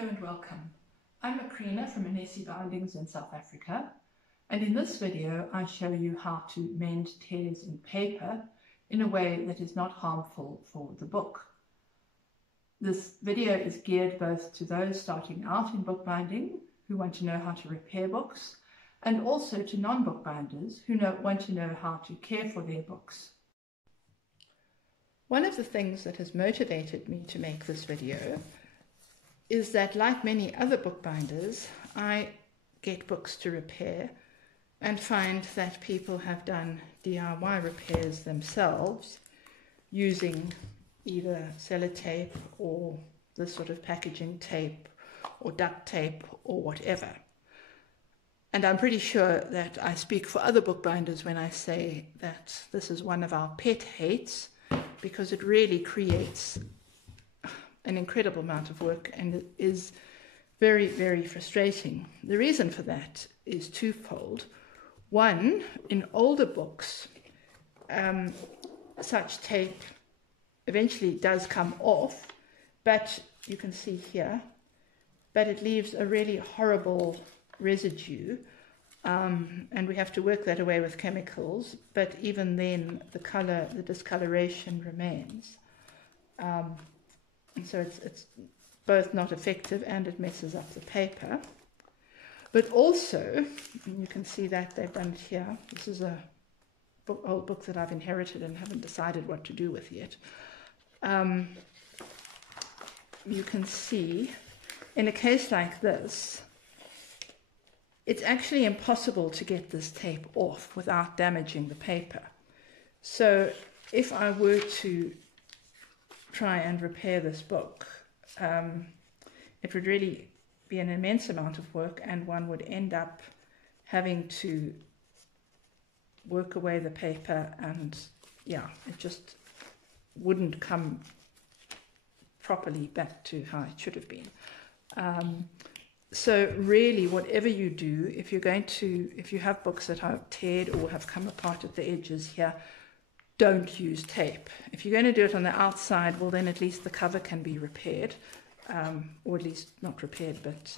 Hello and welcome. I'm Macrina from Anesi Bindings in South Africa, and in this video I show you how to mend tears in paper in a way that is not harmful for the book. This video is geared both to those starting out in bookbinding who want to know how to repair books, and also to non-bookbinders who want to know how to care for their books. One of the things that has motivated me to make this video is that, like many other bookbinders, I get books to repair and find that people have done DIY repairs themselves using either sellotape or this sort of packaging tape or duct tape or whatever. And I'm pretty sure that I speak for other bookbinders when I say that this is one of our pet hates, because it really creates an incredible amount of work and it is very, very frustrating. The reason for that is twofold. One, in older books, such tape eventually does come off, but you can see here, but it leaves a really horrible residue, and we have to work that away with chemicals, but even then the discoloration remains. And so it's both not effective and it messes up the paper. But also, and you can see that they've done it here. This is a old book that I've inherited and haven't decided what to do with yet. You can see, in a case like this, it's actually impossible to get this tape off without damaging the paper. So if I were to try and repair this book, it would really be an immense amount of work, and one would end up having to work away the paper, and yeah, it just wouldn't come properly back to how it should have been. So really, whatever you do, if you have books that are teared or have come apart at the edges here, don't use tape. If you're going to do it on the outside, well then at least the cover can be repaired, or at least not repaired, but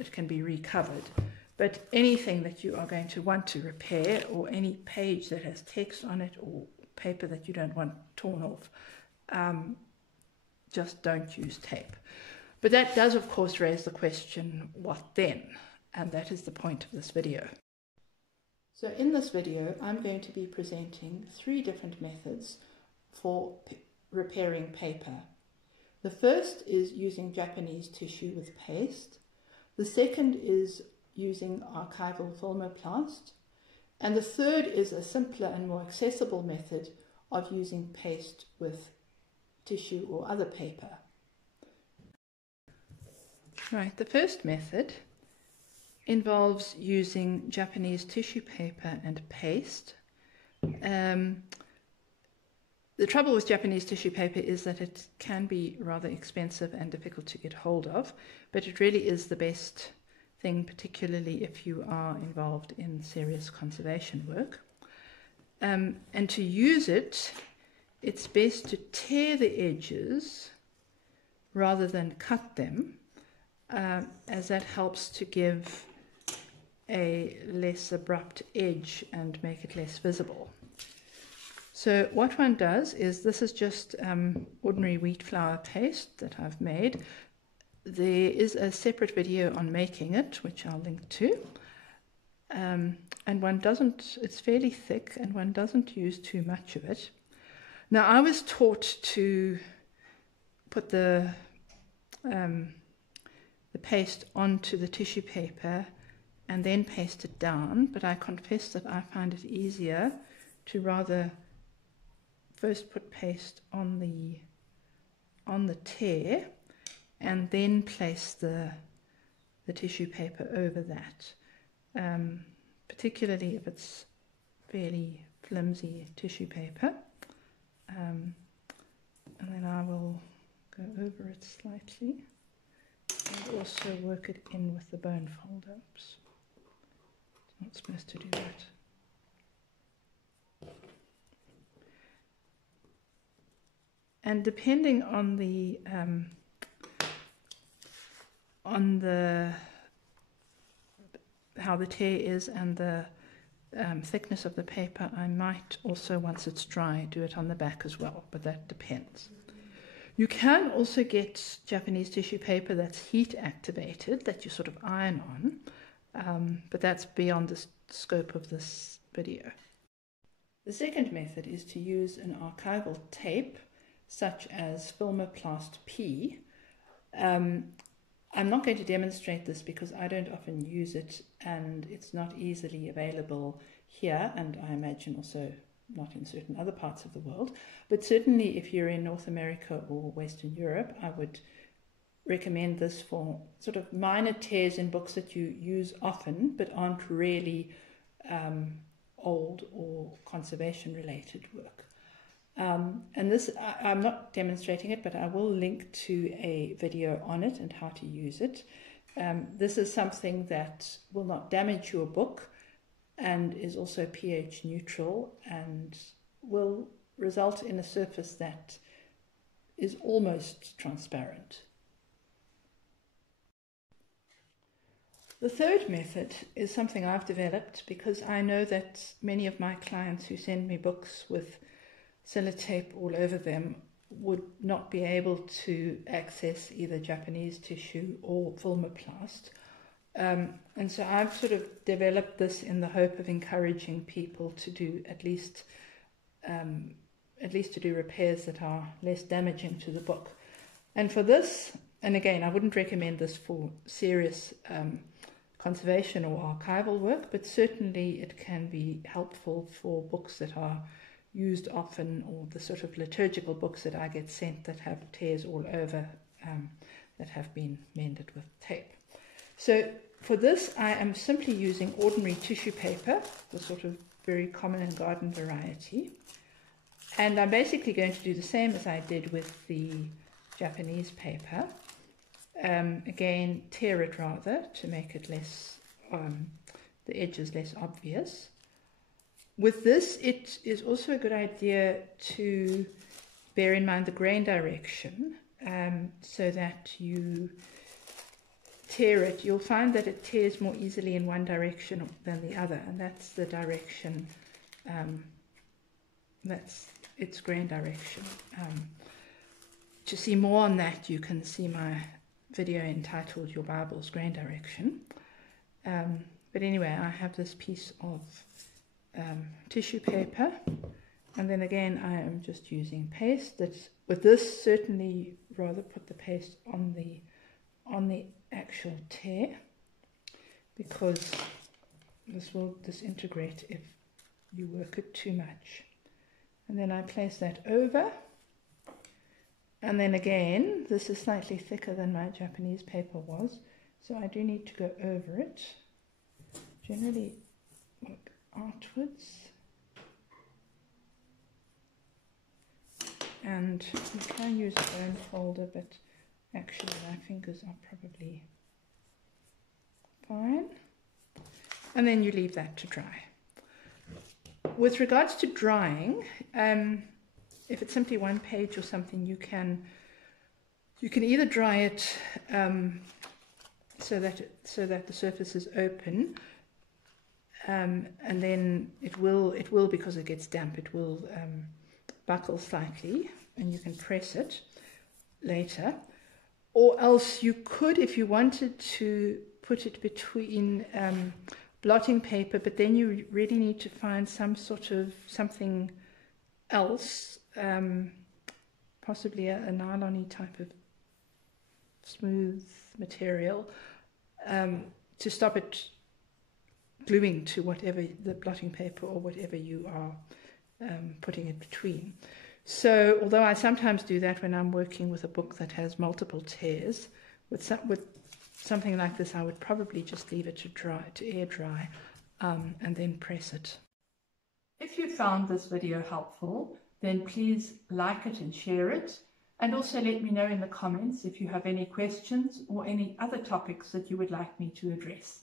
it can be recovered. But anything that you are going to want to repair, or any page that has text on it or paper that you don't want torn off, just don't use tape. But that does of course raise the question, what then? And that is the point of this video. So in this video, I'm going to be presenting 3 different methods for repairing paper. The first is using Japanese tissue with paste. The second is using Archival Filmoplast. And the third is a simpler and more accessible method of using paste with tissue or other paper. Right, the first method involves using Japanese tissue paper and paste. The trouble with Japanese tissue paper is that it can be rather expensive and difficult to get hold of, but it really is the best thing, particularly if you are involved in serious conservation work. And to use it, it's best to tear the edges rather than cut them, as that helps to give a less abrupt edge and make it less visible. So what one does is, this is just ordinary wheat flour paste that I've made. There is a separate video on making it, which I'll link to. And one doesn't, it's fairly thick, and one doesn't use too much of it. Now, I was taught to put the paste onto the tissue paper and then paste it down, but I confess that I find it easier to rather first put paste on the tear and then place the tissue paper over that, particularly if it's fairly flimsy tissue paper. And then I will go over it slightly and also work it in with the bone fold. Oops. Not supposed to do that. And depending on the on the how the tear is and the thickness of the paper, I might also, once it's dry, do it on the back as well, but that depends. You can also get Japanese tissue paper that's heat activated, that you sort of iron on, but that's beyond the scope of this video. The second method is to use an archival tape, such as Filmoplast P. I'm not going to demonstrate this because I don't often use it and it's not easily available here, and I imagine also not in certain other parts of the world. But certainly if you're in North America or Western Europe, I would recommend this for sort of minor tears in books that you use often but aren't really old or conservation related work. And this, I'm not demonstrating it, but I will link to a video on it and how to use it. This is something that will not damage your book and is also pH neutral and will result in a surface that is almost transparent. The third method is something I've developed because I know that many of my clients who send me books with sellotape all over them would not be able to access either Japanese tissue or Filmoplast. And so I've sort of developed this in the hope of encouraging people to do at least to do repairs that are less damaging to the book. And for this, and again, I wouldn't recommend this for serious conservation or archival work, but certainly it can be helpful for books that are used often, or the sort of liturgical books that I get sent that have tears all over that have been mended with tape. So for this I am simply using ordinary tissue paper, the sort of very common and garden variety, and I'm basically going to do the same as I did with the Japanese paper. Again, tear it rather to make it less, the edges less obvious. With this, it is also a good idea to bear in mind the grain direction, so that you tear it. You'll find that it tears more easily in one direction than the other, and that's the direction, that's its grain direction. To see more on that, you can see my video entitled Your Bible's Grain Direction. But anyway, I have this piece of tissue paper, and then again I am just using paste. That's, with this, certainly rather put the paste on the actual tear, because this will disintegrate if you work it too much. And then I place that over, and then again, this is slightly thicker than my Japanese paper was, so I do need to go over it. Generally work outwards, and you can use a bone folder, but actually my fingers are probably fine. And then you leave that to dry. With regards to drying, if it's simply one page or something, you can either dry it so that the surface is open, and then it will, because it gets damp, it will buckle slightly, and you can press it later. Or else you could, if you wanted to, put it between blotting paper, but then you really need to find some sort of something else, possibly a nylon-y type of smooth material, to stop it gluing to whatever, the blotting paper or whatever you are putting it between. So although I sometimes do that when I'm working with a book that has multiple tears, with something like this I would probably just leave it to air dry, and then press it. If you found this video helpful, then please like it and share it, and also let me know in the comments if you have any questions or any other topics that you would like me to address.